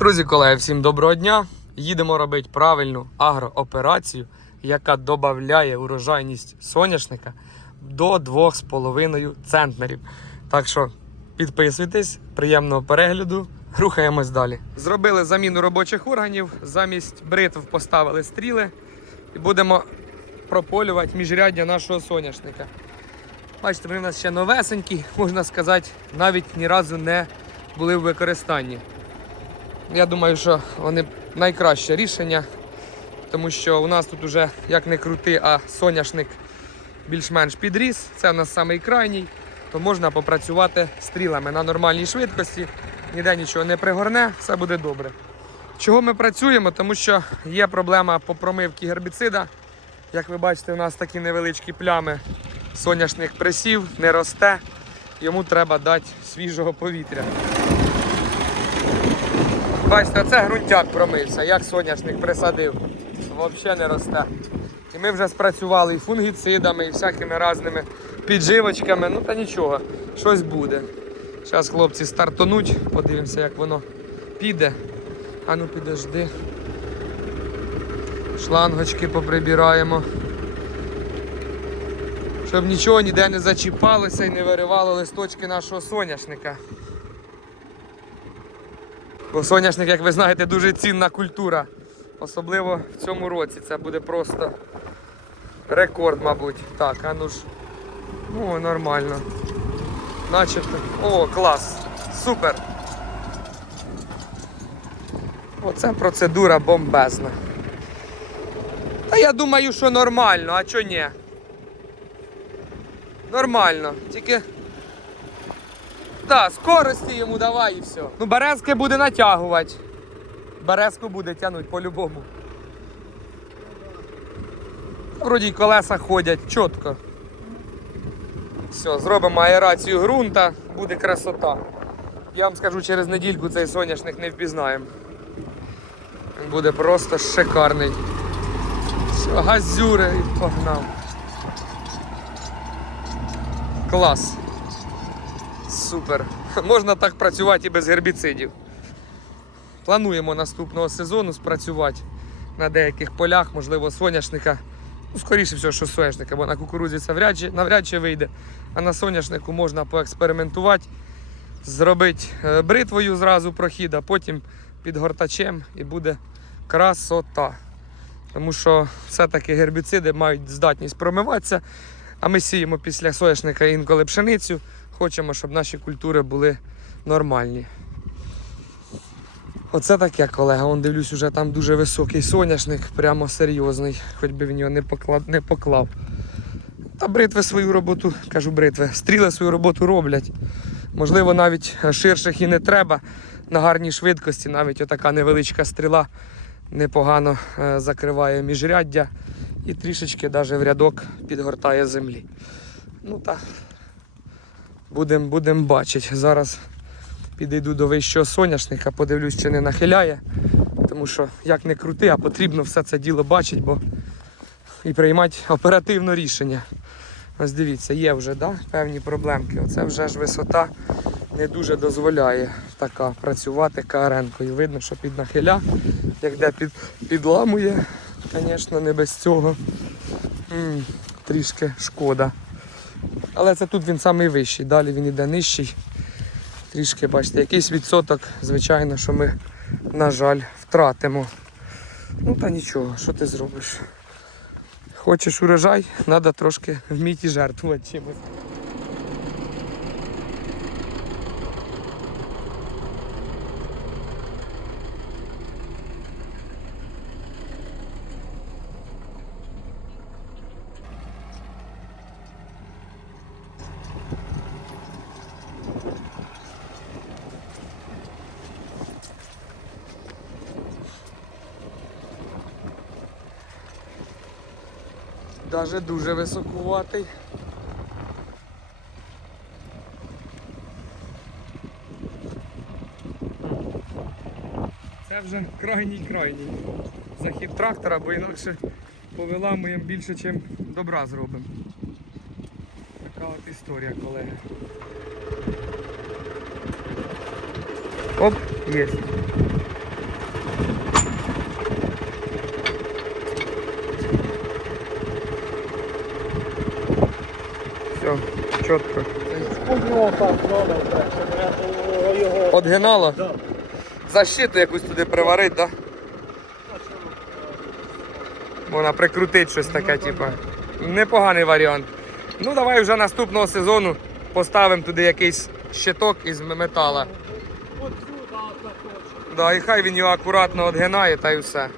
Друзі, колеги, всім доброго дня. Їдемо робити правильну агрооперацію, яка додає урожайність соняшника до 2,5 центнерів. Так що підписуйтесь, приємного перегляду, рухаємось далі. Зробили заміну робочих органів, замість бритв поставили стріли і будемо прополювати міжряддя нашого соняшника. Бачите, вони в нас ще новесенькі, можна сказати, навіть ні разу не були в використанні. Я думаю, що вони найкраще рішення, тому що у нас тут уже як не крути, а соняшник більш-менш підріс. Це у нас самий крайній, то можна попрацювати стрілами на нормальній швидкості, ніде нічого не пригорне, все буде добре. Чого ми працюємо? Тому що є проблема по промивці гербіцида. Як ви бачите, у нас такі невеличкі плями. Соняшник присів, не росте, йому треба дати свіжого повітря. Бачите, це ґрунтяк промився, як соняшник присадив. Взагалі не росте. І ми вже спрацювали і фунгіцидами, і всякими різними підживочками. Ну та нічого, щось буде. Зараз хлопці стартануть, подивимося, як воно піде. А ну підожди. Шлангочки поприбираємо. Щоб нічого ніде не зачіпалося і не виривало листочки нашого соняшника. Бо соняшник, як ви знаєте, дуже цінна культура. Особливо в цьому році. Це буде просто рекорд, мабуть. Так, а ну ж. Ну, нормально. Начебто. О, клас! Супер! Оце процедура бомбезна. Та я думаю, що нормально, а чо ні? Нормально. Тільки Да, скорості йому давай і все. Ну, березки буде натягувати. Березку буде тягнути по-любому. Вроді колеса ходять чітко. Все, зробимо аерацію ґрунта, буде красота. Я вам скажу, через недільку цей соняшник не впізнаємо. Він буде просто шикарний. Все, газюри і погнав. Клас. Супер. Можна так працювати і без гербіцидів. Плануємо наступного сезону спрацювати на деяких полях, можливо, соняшника. Ну, скоріше всього, що соняшника, бо на кукурудзі це навряд чи, навряд чи вийде. А на соняшнику можна поекспериментувати, зробити е, бритвою зразу прохід, а потім під гортачем і буде красота. Тому що все-таки гербіциди мають здатність промиватися, а ми сіємо після соняшника інколи пшеницю. Хочемо, щоб наші культури були нормальні. Оце таке, колега. Он дивлюсь, уже там дуже високий соняшник, прямо серйозний, хоч би в нього не поклав. Не поклав. Та бритви свою роботу, кажу бритви, стріли свою роботу роблять. Можливо, навіть ширших і не треба. На гарній швидкості навіть отака невеличка стріла непогано е, закриває міжряддя і трішечки навіть в рядок підгортає землі. Ну та Будемо будем бачити. Зараз підійду до вищого соняшника, подивлюсь, чи не нахиляє. Тому що як не крути, а потрібно все це діло бачити, бо і приймати оперативно рішення. Ось дивіться, є вже да, певні проблемки. Оце вже ж висота не дуже дозволяє така працювати каренкою. Видно, що під нахиля, як де під, підламує, звісно, не без цього. М, трішки шкода. Але це тут він найвищий, далі він іде нижчий. Трішки, бачите, якийсь відсоток, звичайно, що ми, на жаль, втратимо. Ну та нічого, що ти зробиш? Хочеш урожай, треба трошки вміти жертвувати чимось. Даже дуже високуватий. Це вже крайній крайній захід трактора, бо інакше повиламуємо більше, ніж добра зробимо. Така от історія, колеги. Оп, є. Чітко. Його... Одгинало? Да. Защиту якусь туди приварить, так? Да? Можна прикрутити щось таке, типу. Непоганий варіант. Ну, давай вже наступного сезону поставимо туди якийсь щиток із метала. Да, і хай він його акуратно одгинає та й все.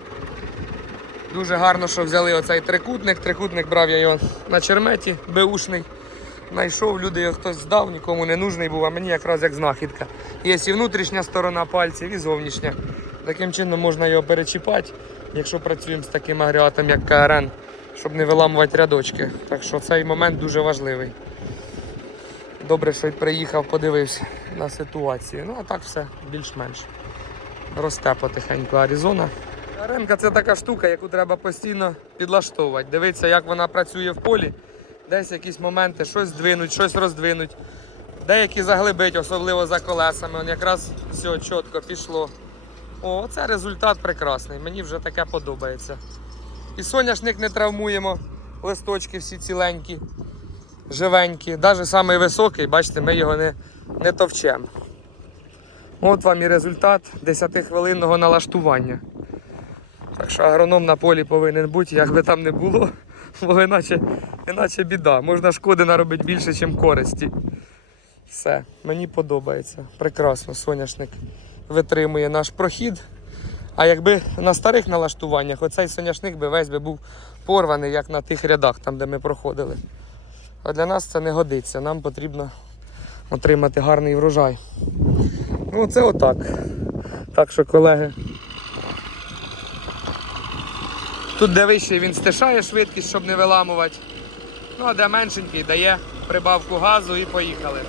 Дуже гарно, що взяли оцей трикутник. Трикутник брав я його на черметі, беушний. Знайшов, люди його хтось здав, нікому не нужний був, а мені якраз як знахідка. Є і внутрішня сторона пальців, і зовнішня. Таким чином можна його перечіпати, якщо працюємо з таким агрегатом, як КРН, щоб не виламувати рядочки. Так що цей момент дуже важливий. Добре, що й приїхав, подивився на ситуацію. Ну а так все більш-менш. Росте потихеньку Аризона. Ренка це така штука, яку треба постійно підлаштовувати. Дивитися, як вона працює в полі. Десь якісь моменти щось здвинуть, щось роздвинуть. Деякі заглибить, особливо за колесами. Он якраз все чітко пішло. О, це результат прекрасний. Мені вже таке подобається. І соняшник не травмуємо, листочки всі ціленькі, живенькі. Навіть самий високий, бачите, ми його не, не товчемо. От вам і результат 10-хвилинного налаштування. Так що агроном на полі повинен бути, як би там не було, бо іначе, іначе біда. Можна шкоди наробити більше, ніж користі. Все, мені подобається. Прекрасно, соняшник витримує наш прохід. А якби на старих налаштуваннях оцей соняшник би весь би був порваний, як на тих рядах, там, де ми проходили. А для нас це не годиться. Нам потрібно отримати гарний врожай. Ну, це отак. Так що, колеги. Тут, де вищий, він стишає швидкість, щоб не виламувати. Ну, а де меншенький, дає прибавку газу і поїхали.